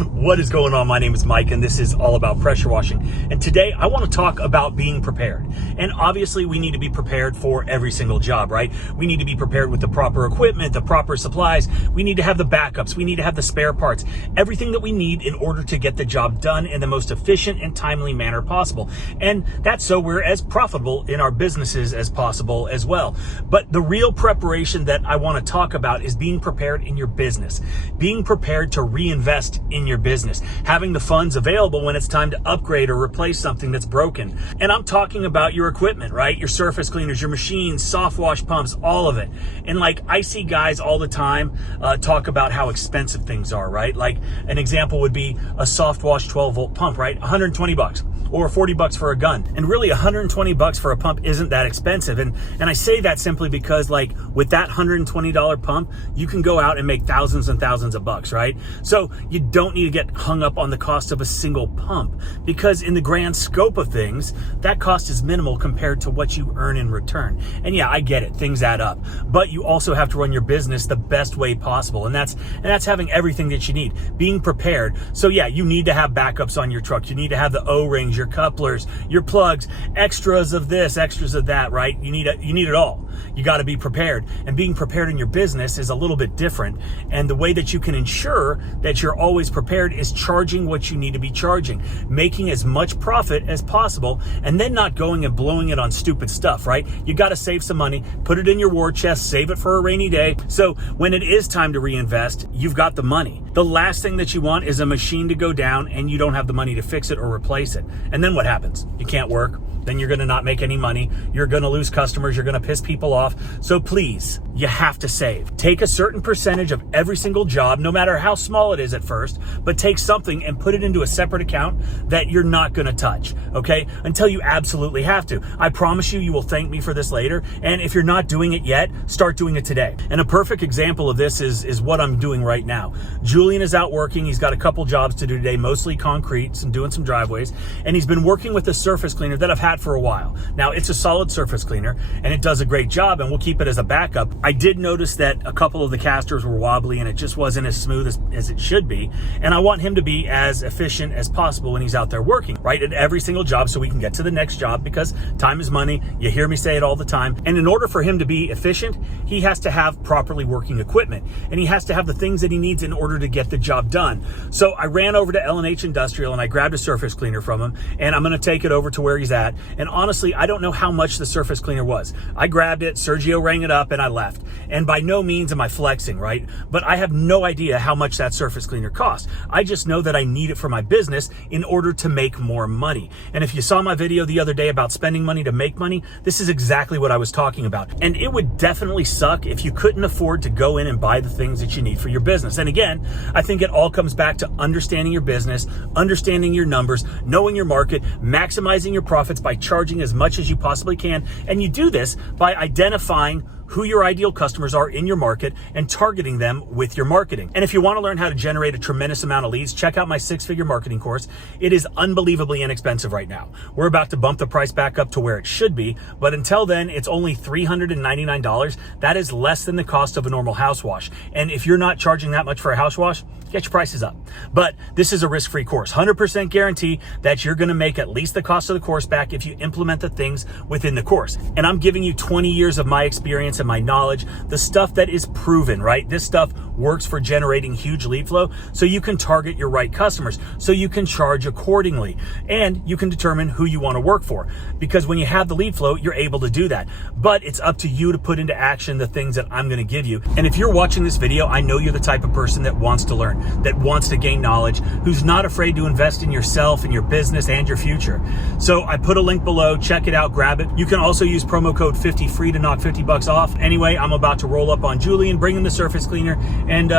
What is going on? My name is Mike, and this is all about pressure washing. And today I want to talk about being prepared. And obviously we need to be prepared for every single job, right? We need to be prepared with the proper equipment, the proper supplies. We need to have the backups. We need to have the spare parts, everything that we need in order to get the job done in the most efficient and timely manner possible. And that's so we're as profitable in our businesses as possible as well. But the real preparation that I want to talk about is being prepared in your business, being prepared to reinvest in your business, having the funds available when it's time to upgrade or replace something that's broken. And I'm talking about your equipment, right? Your surface cleaners, your machines, soft wash pumps, all of it. And like I see guys all the time talk about how expensive things are, right? Like an example would be a soft wash 12 volt pump, right? 120 bucks. Or 40 bucks for a gun. And really 120 bucks for a pump isn't that expensive. And I say that simply because like with that $120 pump, you can go out and make thousands and thousands of bucks, right? So you don't need to get hung up on the cost of a single pump, because in the grand scope of things, that cost is minimal compared to what you earn in return. And yeah, I get it, things add up, but you also have to run your business the best way possible. And that's having everything that you need, being prepared. So yeah, you need to have backups on your truck. You need to have the O-rings, your couplers, your plugs, extras of this, extras of that, right? You need it all. You got to be prepared. And being prepared in your business is a little bit different. And the way that you can ensure that you're always prepared is charging what you need to be charging, making as much profit as possible, and then not going and blowing it on stupid stuff, right? You got to save some money, put it in your war chest, save it for a rainy day. So when it is time to reinvest, you've got the money. The last thing that you want is a machine to go down and you don't have the money to fix it or replace it. And then what happens? You can't work. Then you're going to not make any money. You're going to lose customers. You're going to piss people off. So please, you have to save. Take a certain percentage of every single job, no matter how small it is at first, but take something and put it into a separate account that you're not going to touch, okay? Until you absolutely have to. I promise you will thank me for this later. And if you're not doing it yet, start doing it today. And a perfect example of this is what I'm doing right now. Julian is out working. He's got a couple jobs to do today, mostly concrete and doing some driveways. And he's been working with a surface cleaner that I've had for a while. Now, it's a solid surface cleaner and it does a great job, and we'll keep it as a backup. I did notice that a couple of the casters were wobbly and it just wasn't as smooth as it should be. And I want him to be as efficient as possible when he's out there working, right? At every single job, so we can get to the next job, because time is money. You hear me say it all the time. And in order for him to be efficient, he has to have properly working equipment, and he has to have the things that he needs in order to get the job done. So I ran over to L&H Industrial and I grabbed a surface cleaner from him, and I'm going to take it over to where he's at. And honestly, I don't know how much the surface cleaner was. I grabbed it, Sergio rang it up, and I left. And by no means am I flexing, right? But I have no idea how much that surface cleaner costs. I just know that I need it for my business in order to make more money. And if you saw my video the other day about spending money to make money, this is exactly what I was talking about. And it would definitely suck if you couldn't afford to go in and buy the things that you need for your business. And again, I think it all comes back to understanding your business, understanding your numbers, knowing your market, maximizing your profits by charging as much as you possibly can. And you do this by identifying who your ideal customers are in your market and targeting them with your marketing. And if you want to learn how to generate a tremendous amount of leads, check out my 6-figure marketing course. It is unbelievably inexpensive right now. We're about to bump the price back up to where it should be, but until then, it's only $399. That is less than the cost of a normal house wash. And if you're not charging that much for a house wash, get your prices up. But this is a risk-free course. 100% guarantee that you're going to make at least the cost of the course back if you implement the things within the course. And I'm giving you 20 years of my experience and my knowledge, the stuff that is proven, right? This stuff works for generating huge lead flow, so you can target your right customers, so you can charge accordingly, and you can determine who you want to work for. Because when you have the lead flow, you're able to do that. But it's up to you to put into action the things that I'm going to give you. And if you're watching this video, I know you're the type of person that wants to learn, that wants to gain knowledge, who's not afraid to invest in yourself and your business and your future. So I put a link below, check it out, grab it. You can also use promo code 50 free to knock 50 bucks off. Anyway, I'm about to roll up on Julian, bring in the surface cleaner, and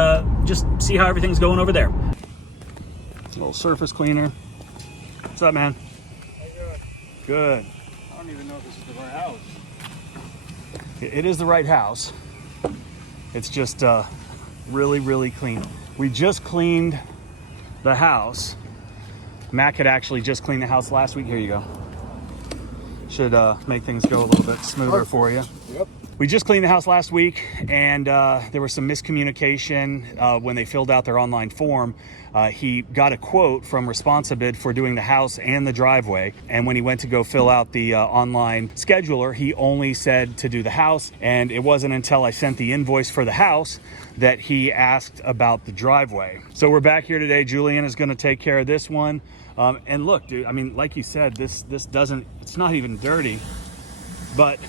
just see how everything's going over there. Little surface cleaner. What's up, man? How you doing? Good. I don't even know if this is the right house. It is the right house. It's just really, really clean. We just cleaned the house. Mac had actually just cleaned the house last week. Here you go. Should make things go a little bit smoother for you. Yep. We just cleaned the house last week, and there was some miscommunication when they filled out their online form. He got a quote from Responsibid for doing the house and the driveway, and when he went to go fill out the online scheduler, he only said to do the house, and it wasn't until I sent the invoice for the house that he asked about the driveway. So we're back here today. Julian is going to take care of this one. And look, dude, I mean, like you said, this doesn't, it's not even dirty, but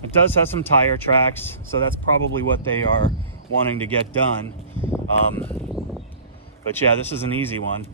it does have some tire tracks, so that's probably what they are wanting to get done. But yeah, this is an easy one.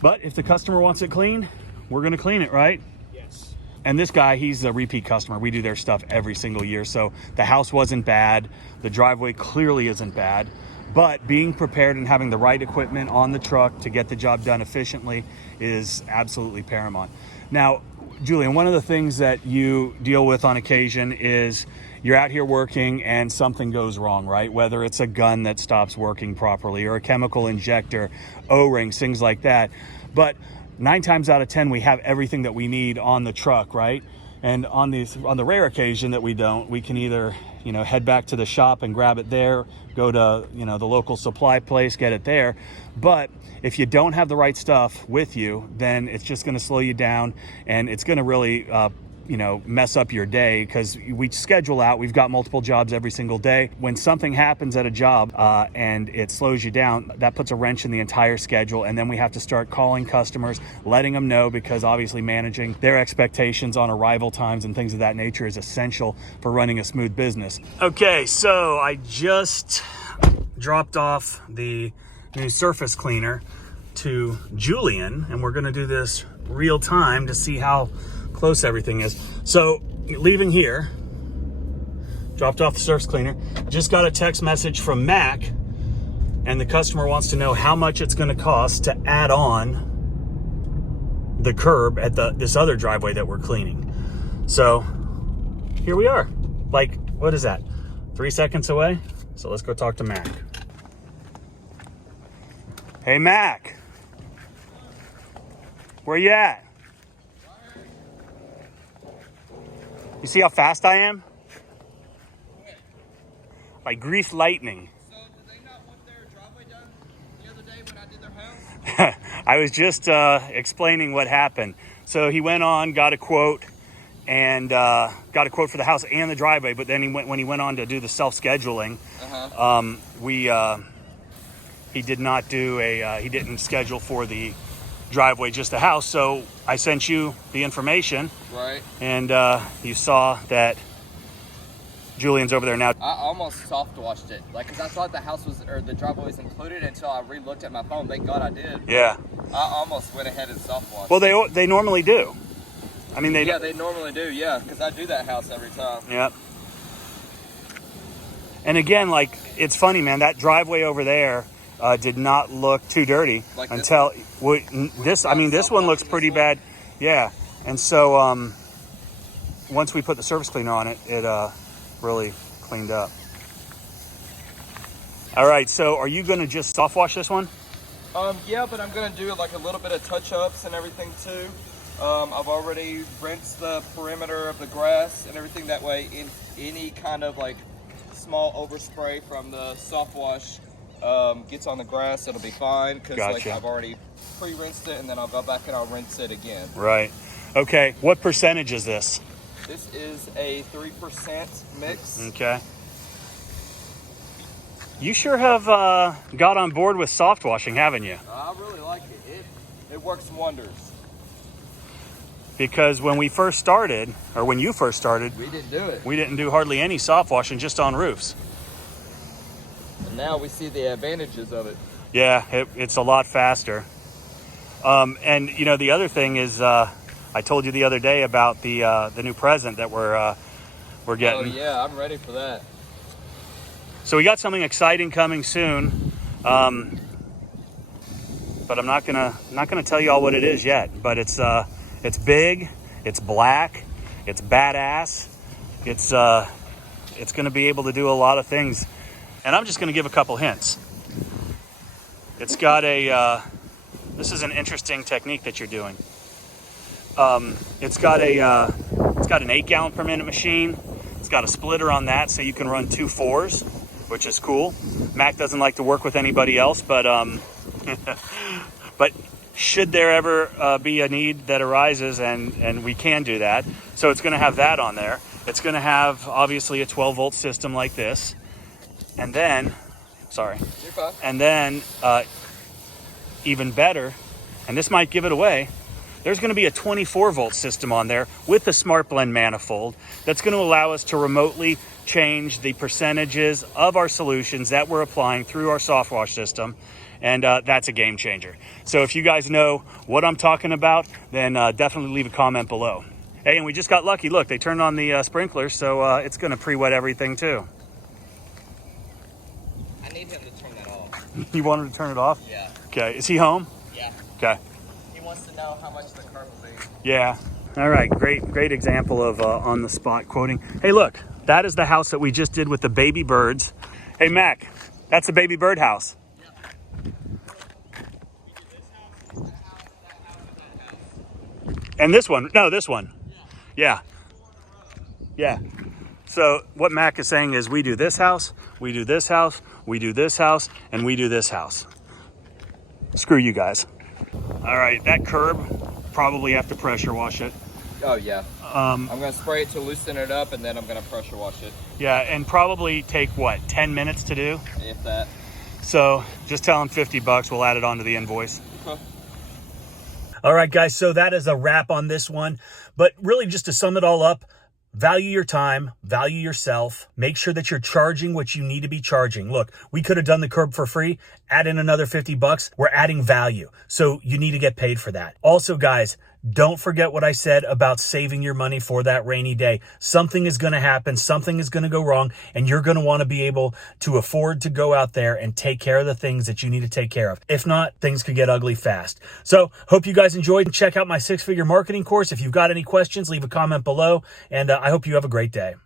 But if the customer wants it clean, we're gonna clean it, right? Yes. And this guy, he's a repeat customer. We do their stuff every single year. So the house wasn't bad. The driveway clearly isn't bad. But being prepared and having the right equipment on the truck to get the job done efficiently is absolutely paramount. Now, Julian, one of the things that you deal with on occasion is you're out here working and something goes wrong, right? Whether it's a gun that stops working properly or a chemical injector, O-rings, things like that. But 9 times out of 10, we have everything that we need on the truck, right? And on the rare occasion that we don't, we can either, head back to the shop and grab it there, go to, the local supply place, get it there. But if you don't have the right stuff with you, then it's just going to slow you down, and it's going to really, mess up your day, because we schedule out. We've got multiple jobs every single day. When something happens at a job and it slows you down, that puts a wrench in the entire schedule, and then we have to start calling customers, letting them know, because obviously managing their expectations on arrival times and things of that nature is essential for running a smooth business. Okay, so I just dropped off the new surface cleaner to Julian, and we're going to do this real time to see how close everything is. So leaving here, dropped off the surface cleaner, just got a text message from Mac, and the customer wants to know how much it's going to cost to add on the curb at this other driveway that we're cleaning. So here we are. Like, what is that? 3 seconds away. So let's go talk to Mac. Hey, Mac. Where you at? You see how fast I am? Like grease lightning. So did they not want their driveway done the other day when I did their house? I was just explaining what happened. So he went on, got a quote, and got a quote for the house and the driveway. But then when he went on to do the self-scheduling, he did not do he didn't schedule for the driveway, just the house. So I sent you the information, Right. and you saw that Julian's over there now. I almost soft washed it, because I thought the house was, or the driveway was included until I re-looked at my phone. Thank God I did. Yeah. I almost went ahead and soft washed. Well, they normally do. I mean, Yeah, they normally do. Yeah, because I do that house every time. Yep. And again, it's funny, man. That driveway over there did not look too dirty Like until this. I mean, this one looks pretty bad. Yeah. And so once we put the surface cleaner on it, it really cleaned up. All right. So are you going to just soft wash this one? Yeah, but I'm gonna do a little bit of touch-ups and everything too. I've already rinsed the perimeter of the grass and everything. That way, in any kind of small overspray from the soft wash gets on the grass, it'll be fine, because Gotcha. I've already pre-rinsed it, and then I'll go back and I'll rinse it again. Right. Okay. What percentage is this? This is a 3% mix. Okay. You sure have got on board with soft washing, haven't you? I really like it. It works wonders. Because when we first started, or when you first started, We didn't do it. we didn't do hardly any soft washing, just on roofs. And now we see the advantages of it. Yeah, it's a lot faster. And the other thing is, I told you the other day about the new present that we're getting. Oh yeah, I'm ready for that. So we got something exciting coming soon, but I'm not gonna tell you all what it is yet. But it's big, it's black, it's badass, it's gonna be able to do a lot of things, and I'm just gonna give a couple hints. It's got this is an interesting technique that you're doing. It's got an 8 gallon per minute machine. It's got a splitter on that, so you can run 2 4s, which is cool. Mac doesn't like to work with anybody else, but but should there ever be a need that arises, and we can do that. So it's going to have that on there. It's going to have, obviously, a 12-volt system like this. And then, sorry. You're fine. And then, even better, and this might give it away, there's going to be a 24-volt system on there with the Smart Blend manifold that's going to allow us to remotely change the percentages of our solutions that we're applying through our soft wash system. And that's a game changer. So if you guys know what I'm talking about, then definitely leave a comment below. Hey, and we just got lucky. Look, they turned on the sprinkler, so it's going to pre-wet everything too. I need him to turn that off. You want him to turn it off? Yeah. Okay. Is he home? Yeah. Okay. He wants to know how much the curb will be. Yeah. All right. Great example of on-the-spot quoting. Hey, look, that is the house that we just did with the baby birds. Hey, Mac, that's the baby bird house. And this one, no, this one. Yeah. Yeah. So what Mac is saying is we do this house, we do this house, we do this house, and we do this house. Screw you guys. All right, that curb, probably have to pressure wash it. Oh, yeah. I'm going to spray it to loosen it up, and then I'm going to pressure wash it. Yeah, and probably take, what, 10 minutes to do? If that. So just tell them $50, we'll add it onto the invoice. Okay. All right, guys, so that is a wrap on this one. But really, just to sum it all up, value your time, value yourself, make sure that you're charging what you need to be charging. Look, we could have done the curb for free, add in another $50. We're adding value, so you need to get paid for that. Also, guys, don't forget what I said about saving your money for that rainy day. Something is going to happen, something is going to go wrong, and you're going to want to be able to afford to go out there and take care of the things that you need to take care of. If not, things could get ugly fast. So, hope you guys enjoyed. Check out my 6-figure marketing course. If you've got any questions, leave a comment below, and I hope you have a great day.